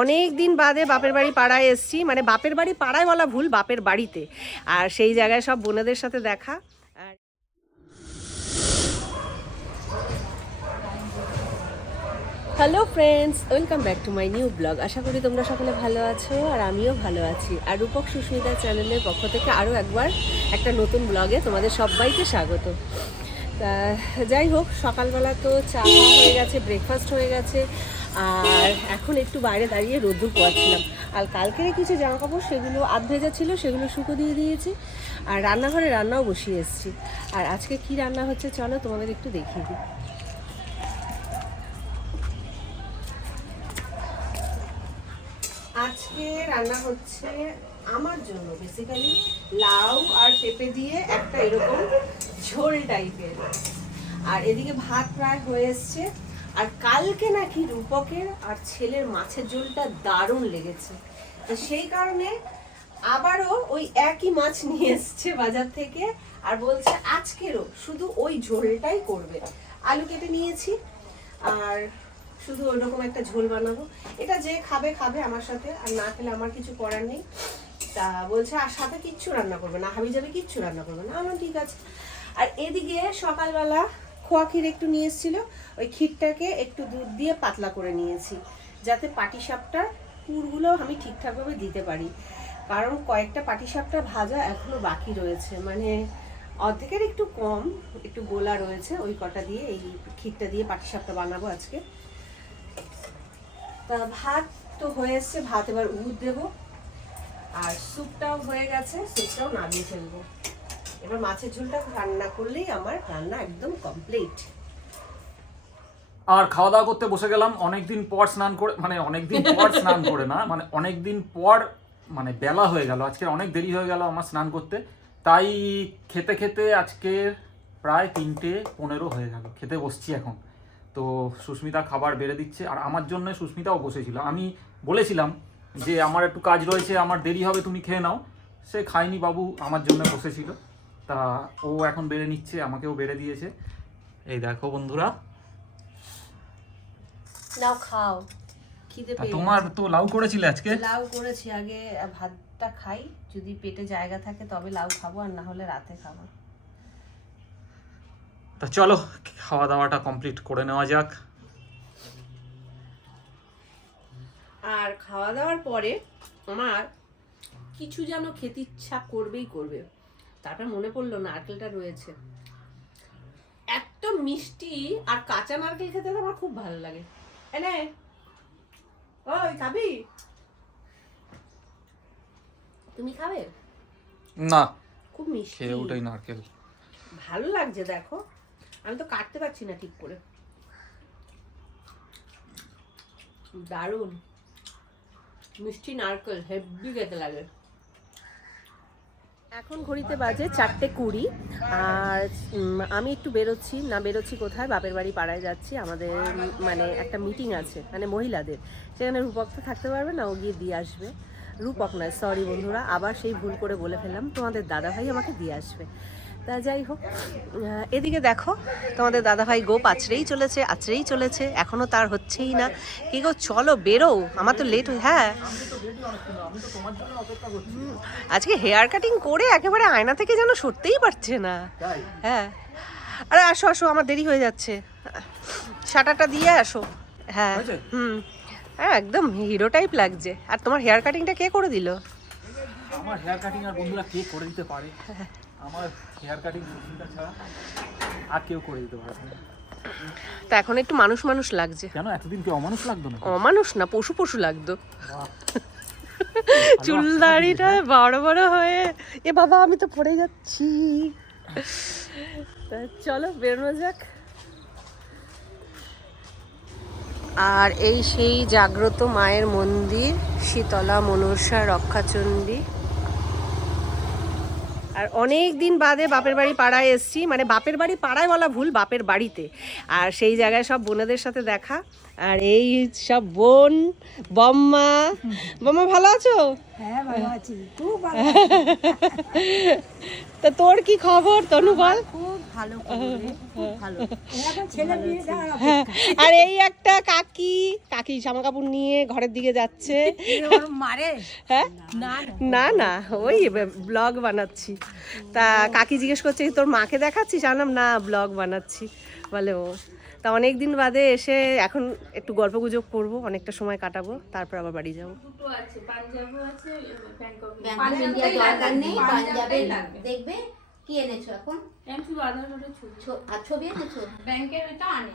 অনেক দিন বাদে বাপের বাড়ি পাড়ায় এসছি। মানে বাপের বাড়ি পাড়ায় বলা ভুল, বাপের বাড়িতে। আর সেই জায়গায় সব বোনেদের সাথে দেখা। আর hello friends welcome back to my new blog আশা করি তোমরা সকলে ভালো আছো আর আমিও ভালো আছি। আর রূপক সুস্মিতা চ্যানেলের পক্ষ থেকে আরও একবার একটা নতুন ব্লগে তোমাদের সবাইকে স্বাগত। যাই হোক, সকালবেলা তো চা হয়ে গেছে ব্রেকফাস্ট হয়ে গেছে। আর এখন একটু বাইরে দাঁড়িয়ে রোদ্দুর পোয়াচ্ছিলাম। আর কালকের কিছু জামা কাপড় সেগুলো আধ ভেজা ছিল, সেগুলো শুকো দিয়ে দিয়েছি। আর রান্নাঘরে রান্নাও বসিয়ে এসেছি। আর আজকে কি রান্না হচ্ছে চলো তোমাদের একটু দেখিয়ে দিই। আজকে রান্না হচ্ছে আমার জন্য বেসিক্যালি লাউ আর পেঁপে দিয়ে একটা এরকম ঝোল টাইপের আর এদিকে ভাত প্রায় হয়ে এসছে। আর কালকে নাকি রূপকের আর ছেলের মাছের ঝোলটা দারুণ লেগেছে। তো সেই কারণে আবারও ওই একই মাছ নিয়ে এসছে বাজার থেকে আর বলছে, আজকেরও শুধু ওই ঝোলটাই করবে। আলু কেটে নিয়েছি আর শুধু ওইরকম একটা ঝোল বানাবো। এটা যে খাবে খাবে আমার সাথে আর না খেলে আমার কিছু করার নেই। তা বলছে, আর সাথে কিচ্ছু রান্না করবে না হাবি যাবে কিচ্ছু রান্না করবে না। আমার ঠিক আছে। আর এদিকে সকালবেলা খোয়া ক্ষীর একটু নিয়ে এসেছিল, ওই ক্ষীরটাকে একটু দুধ দিয়ে পাতলা করে নিয়েছি, যাতে পাটিসাপটার পুরগুলো আমি ঠিকঠাকভাবে দিতে পারি। কারণ কয়েকটা পাটিসাপটা ভাজা এখনও বাকি রয়েছে মানে অর্ধেকের একটু কম, একটু গোলা রয়েছে, ওই কটা দিয়ে এই ক্ষীরটা দিয়ে পাটিসাপটা বানাবো আজকে। তা ভাত তো হয়ে এসছে, ভাত এবার উদ দেবো। আর স্যুপটাও হয়ে গেছে, স্যুপটাও নামিয়ে ফেলব। এবার মাছের ঝোলটা রান্না করলেই আমার রান্না একদম কমপ্লিট আর খাওয়া দাওয়া করতে বসে গেলাম অনেকদিন পর স্নান করে মানে অনেকদিন পর স্নান করে না মানে অনেকদিন পর মানে বেলা হয়ে গেল আজকে অনেক দেরি হয়ে গেল আমার স্নান করতে তাই খেতে খেতে আজকে প্রায় তিনটে পনেরো হয়ে গেল খেতে বসছি এখন। তো সুস্মিতা খাবার বেড়ে দিচ্ছে আর আমার জন্য সুস্মিতাও বসেছিল। আমি বলেছিলাম যে আমার একটু কাজ রয়েছে আমার দেরি হবে তুমি খেয়ে নাও। সে খায়নি বাবু আমার জন্য বসেছিল। তা ও এখন বেড়ে নিচ্ছে আমাকেও বেড়ে দিয়েছে। এই দেখো বন্ধুরা। নাও খাও। খিদে পেয়ে তোমার তো লাউ করেছিলে আজকে? লাউ করেছি আগে ভাতটা খাই। যদি পেটে জায়গা থাকে তবে লাউ খাব আর না হলে রাতে খাব। তা চলো খাওয়া দাওয়াটা কমপ্লিট করে নেওয়া যাক। আর খাওয়া দাওয়ার পরে আমার কিছু যেন খেতে ইচ্ছা করবেই করবে। তারপর মনে পড়ল নারকেলটা রয়েছে। এত মিষ্টি আর কাঁচা নারকেল খেতে আমার খুব ভালো লাগে। এনে ওই খাবি? তুমি খাবে? না খুব মিষ্টি। খেয়ে ওটাই নারকেল। ভালো লাগছে দেখো। আমি তো কাটতে পারছি না ঠিক করে। দারুণ। মিষ্টি নারকেল হেভি খেতে লাগে। এখন ঘড়িতে বাজে চারটে কুড়ি। আর আমি একটু বেরোচ্ছি, না বেরোচ্ছি কোথায়? বাপের বাড়ি পাড়ায় যাচ্ছি। আমাদের মানে একটা মিটিং আছে মানে মহিলাদের। সেখানে রূপক তো থাকতে পারবে না, ও গিয়ে দিয়ে আসবে। রূপক নয় সরি বন্ধুরা, আবার সেই ভুল করে বলে ফেললাম। তোমাদের দাদাভাই আমাকে দিয়ে আসবে। তা যাই হোক এদিকে দেখো তোমাদের দাদাভাই গোপ আছড়েই চলেছে আছড়েই চলেছে এখনও তার হচ্ছেই না। কি গো চলো বেরো আমার তো লেট হ্যাঁ আজকে হেয়ার কাটিং করে একেবারে আয়না থেকে যেন সরতেই পারছে না। হ্যাঁ। আরে আসো আসো আমার দেরি হয়ে যাচ্ছে। শাটারটা দিয়ে আসো। হ্যাঁ হুম। হ্যাঁ একদম হিরো টাইপ লাগছে। আর তোমার হেয়ার কাটিংটা কে করে দিল? আমার হেয়ার কাটিং আর বন্ধুরা কে করে দিতে পারে? আমার হেয়ার কাটিং সুস্মিতা ছাড়া আর কেউ করে দিতে পারে না। তা এখন একটু মানুষ মানুষ লাগছে। কেন? এতদিন কি অমানুষ লাগতো না অমানুষ না পশু পশু লাগতো। চুল দাড়িটা বড় বড় হয়ে এ বাবা আমি তো পড়ে যাচ্ছি। তা চলো বেরোনো যাক। আর এই সেই জাগ্রত মায়ের মন্দির শীতলা মনসা রক্ষাচণ্ডী। আর অনেক দিন বাদে বাপের বাড়ি পাড়ায় এসছি মানে বাপের বাড়ি পাড়ায় বলা ভুল, বাপের বাড়িতে। আর সেই জায়গায় সব বোনেদের সাথে দেখা। আর এই সব বোন বম্মা। বম্মা ভালো আছো? হ্যাঁ তা তোর কি খবর তনু বল? দেওয়ার হ্যাঁ। আর এই একটা কাকি কাকি জামা কাপড় নিয়ে ঘরের দিকে যাচ্ছে। হ্যাঁ? না না। না ওই ব্লগ বানাচ্ছি। তা কাকি জিজ্ঞেস করছে তোর মাকে দেখাচ্ছিস? আনাম না ব্লগ বানাচ্ছি। বলে ও। তা অনেক দিন বাদে এসে এখন একটু গল্প গুজব করব অনেকটা সময় কাটাবো তারপর আবার বাড়ি যাব। ব্যাংকক নেই দেখবে কি এনেছো এখন? ছবি। এনেছো? ব্যাংকের ওইটা আনে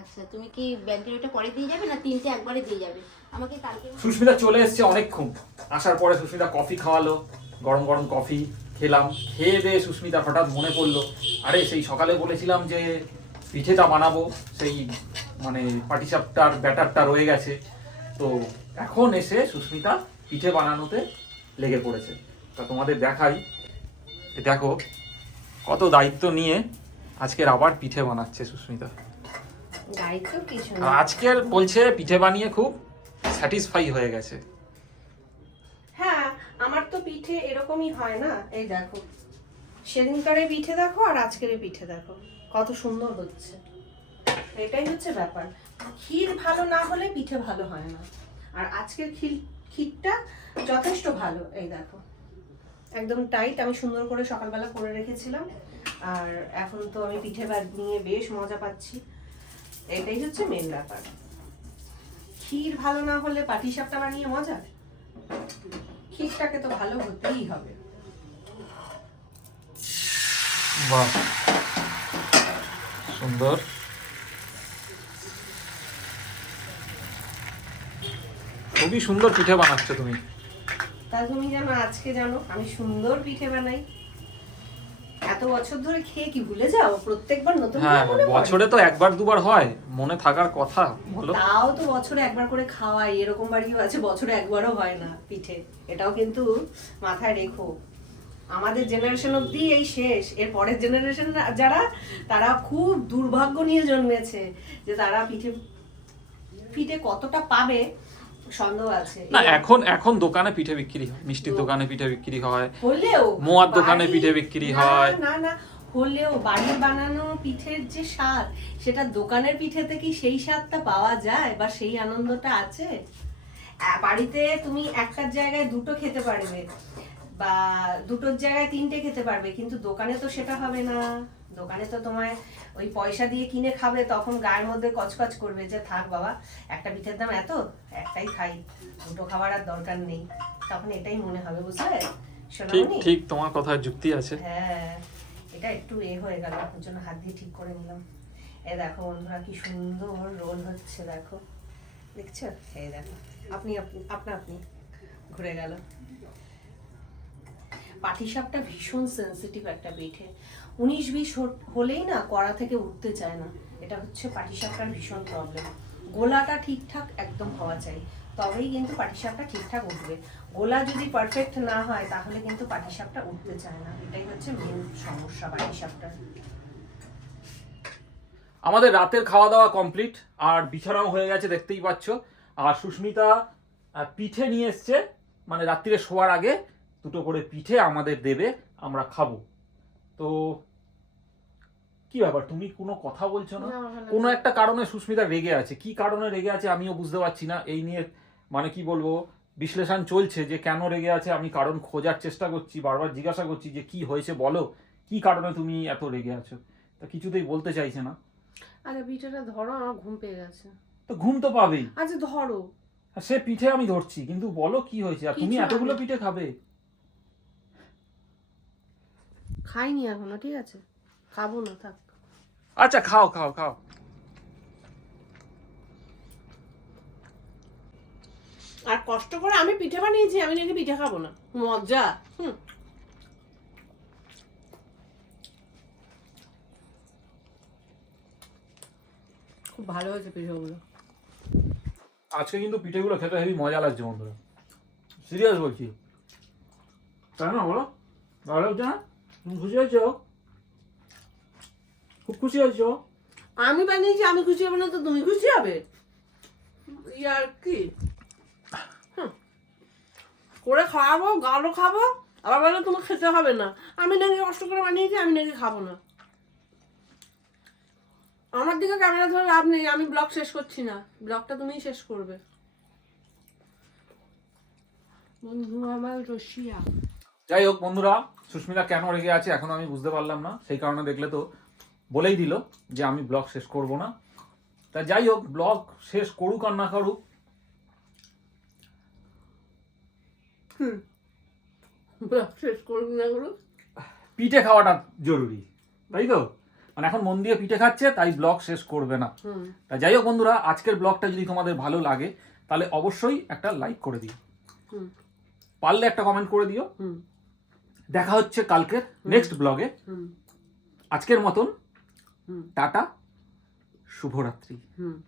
আচ্ছা তুমি কি ব্যাংকের ওটা পরে দিয়ে যাবে না তিনটে একবারে দিয়ে যাবে? আমাকে কালকে সুস্মিতা চলে এসেছে অনেকক্ষণ। আসার পরে সুস্মিতা কফি খাওয়ালো গরম গরম কফি খেলাম খেয়ে দিয়ে সুস্মিতা হঠাৎ মনে পড়ল আরে সেই সকালে বলেছিলাম যে পিঠেটা বানাবো সেই মানে পাটিসাপটার ব্যাটারটা রয়ে গেছে। তো এখন এসে সুস্মিতা পিঠে বানানোতে লেগে পড়েছে। তা তোমাদের দেখাই। দেখো কত দায়িত্ব নিয়ে আজকের আবার পিঠে বানাচ্ছে সুস্মিতা। আজকের বলছে পিঠে বানিয়ে খুব স্যাটিসফাই হয়ে গেছে। হ্যাঁ আমার তো পিঠে এরকমই হয় না। এই দেখো। সেদিনকারে পিঠে দেখো আর আজকের পিঠে দেখো। কত সুন্দর হচ্ছে। এটাই হচ্ছে ব্যাপার। ক্ষীর ভালো না হলে পিঠে ভালো হয় না। আর আজকের ক্ষীর ক্ষীরটা যথেষ্ট ভালো, এই দেখো। একদম টাইট আমি সুন্দর করে সকালবেলা করে রেখেছিলাম। আর এখন তো আমি পিঠে ভাত নিয়ে বেশ মজা পাচ্ছি। এটাই হচ্ছে মেন ব্যাপার। ক্ষীর ভালো না হলে পাটিসাপটা বানিয়ে মজা? ক্ষীরটাকে তো ভালো হতেই হবে। বাহ। সুন্দর। খুবই সুন্দর পিঠে বানাচ্ছ তুমি। তা তুমি জানো আজকে জানো আমি সুন্দর পিঠে বানাই। এত বছর ধরে খেয়ে কি ভুলে যাও? প্রত্যেকবার নতুন হ্যাঁ বছরে তো একবার দুবার হয় মনে থাকার কথা বলো। তাও তো বছরে একবার করে খাওয়াই এরকম বাড়িও আছে বছরে একবারও হয় না পিঠে। এটাও কিন্তু মাথায় রেখো। আমাদের জেনারেশন অব্দি এই শেষ। এর পরের জেনারেশন যারা তারা খুব দুর্ভাগ্য নিয়ে জন্মেছে যে তারা পিঠে পিঠে কতটা পাবে সন্দেহ আছে। না এখন এখন দোকানে পিঠে বিক্রি হয়। মিষ্টির দোকানে পিঠে বিক্রি হয়। হলেও মোয়ার দোকানে পিঠে বিক্রি হয়। না না। হলেও বাড়ির বানানো পিঠের যে স্বাদ সেটা দোকানের পিঠেতে কি সেই স্বাদটা পাওয়া যায় বা সেই আনন্দটা আছে। বাড়িতে তুমি একটার জায়গায় দুটো খেতে পারবে। বা দুটোর জায়গায় তিনটে খেতে পারবে কিন্তু দোকানে তো সেটা হবে না। দোকানে তো তোমায় ওই পয়সা দিয়ে কিনে খাবে তখন গায়ের মধ্যে কচকচ করবে যে থাক বাবা একটা পিঠের দাম এত একটাই খাই দুটো খাবার আর দরকার নেই। তখন এটাই মনে হবে বুঝলে? ঠিক ঠিক তোমার কথায় যুক্তি আছে। হ্যাঁ এটা একটু এ হয়ে গেল ওর জন্য হাত দিয়ে ঠিক করে নিলাম। এ দেখো বন্ধুরা কি সুন্দর রোল হচ্ছে দেখো। দেখছ? এই দেখো আপনি আপনি আপনা আপনি ঘুরে গেল। পাটিসাপটা ভীষণ সেন্সিটিভ একটা পিঠে উনিশ বিশ হলেই না কড়া থেকে উঠতে চায় না। এটা হচ্ছে পাটিসাপটার ভীষণ প্রবলেম গোলাটা ঠিকঠাক একদম হওয়া চাই। তবেই কিন্তু পাটিসাপটা ঠিকঠাক উঠবে। গোলা যদি পারফেক্ট না হয়, তাহলে কিন্তু পাটিসাপটা উঠতে চায় না। এটাই হচ্ছে মেন সমস্যা পাটিসাপটার। আমাদের রাতের খাওয়া দাওয়া কমপ্লিট আর বিছানাও হয়ে গেছে, দেখতেই পাচ্ছ। আর সুস্মিতা পিঠে নিয়ে এসছে। মানে রাত্রিরে শোয়ার আগে। দুটো করে পিঠে আমাদের দেবে আমরা খাব। তো কি ব্যাপার? তুমি কোনো কথা বলছো না? কোনো একটা কারণে সুস্মিতা রেগে আছে। কি কারণে রেগে আছে আমিও বুঝতে পারছি না। এই নিয়ে মানে কি বলব বিশ্লেষণ চলছে যে কেন রেগে আছে আমি কারণ খোঁজার চেষ্টা করছি বারবার জিজ্ঞাসা করছি যে কি হয়েছে বলো। কি কারণে তুমি এত রেগে আছো? তা কিছুতেই বলতে চাইছে না। আচ্ছা পিঠেটা ধরো আমার ঘুম পেয়ে গেছে। তো ঘুম তো পাবেই। আচ্ছা ধরো। সে পিঠে আমি ধরছি কিন্তু বলো কি হয়েছে? আর তুমি এতগুলো পিঠে খাবে? খাইনি এখনও ঠিক আছে? খাব না থাক। আচ্ছা খাও খাও খাও। আর কষ্ট করে আমি পিঠে বানিয়েছি আমি নাকি পিঠে খাব না। মজা হুম। খুব ভালো হয়েছে পিঠেগুলো। আজকে কিন্তু পিঠেগুলো খেতে হেবি মজা লাগছে বন্ধুরা। সিরিয়াস বলছি। তাই না বলো? ভালো লাগছে না? খুশি আছো খুব খুশি আছো আমি বানিয়েছি আমি খুশি হবে না তো তুমি খুশি হবে? ইয়ার কি। করে খাওয়াবো গালও খাব আবার বলে তোমার খেতে হবে না। আমি নাকি কষ্ট করে বানিয়েছি আমি নাকি খাব না। আমার দিকে ক্যামেরা ধরে লাভ নেই আমি ব্লগ শেষ করছি না। ব্লগটা তুমিই শেষ করবে। বন্ধু আমার রসিয়া। যাই হোক বন্ধুরা সুস্মিতা কেন রেগে আছে এখন আমি বুঝতে পারলাম না সেই কারণে দেখলে তো বলেই দিল যে আমি ব্লগ শেষ করব না। তা যাই হোক ব্লগ শেষ করুক আর না করুক। ব্লগ শেষ করুক না করুক? পিঠে খাওয়াটা জরুরি তাই তো? মানে এখন মন দিয়ে পিঠে খাচ্ছে তাই ব্লগ শেষ করবে না। তা যাই হোক বন্ধুরা আজকের ব্লগটা যদি তোমাদের ভালো লাগে তাহলে অবশ্যই একটা লাইক করে দিও। পারলে একটা কমেন্ট করে দিও। দেখা হচ্ছে কালকের নেক্সট ব্লগে আজকের মতন টাটা শুভরাত্রি। হুম।